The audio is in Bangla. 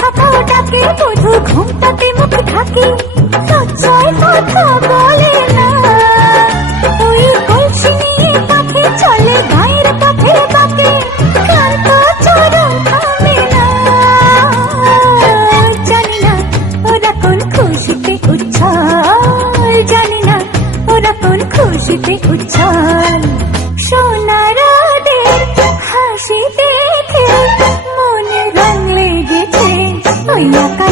থাকা ওটাকে বধু ঘুমটাতে মুখ ঢাকি। লজ্জায় কথা বলে না। ওই কলসি নিয়ে কাঁধে চলে, গায়ের কাঁধে বাঁকে ক্লান্ত চরম জানি না ওরা কোন খুশিতে উচ্ছ্বাস জানি না হাসি দেখে Oh, yeah.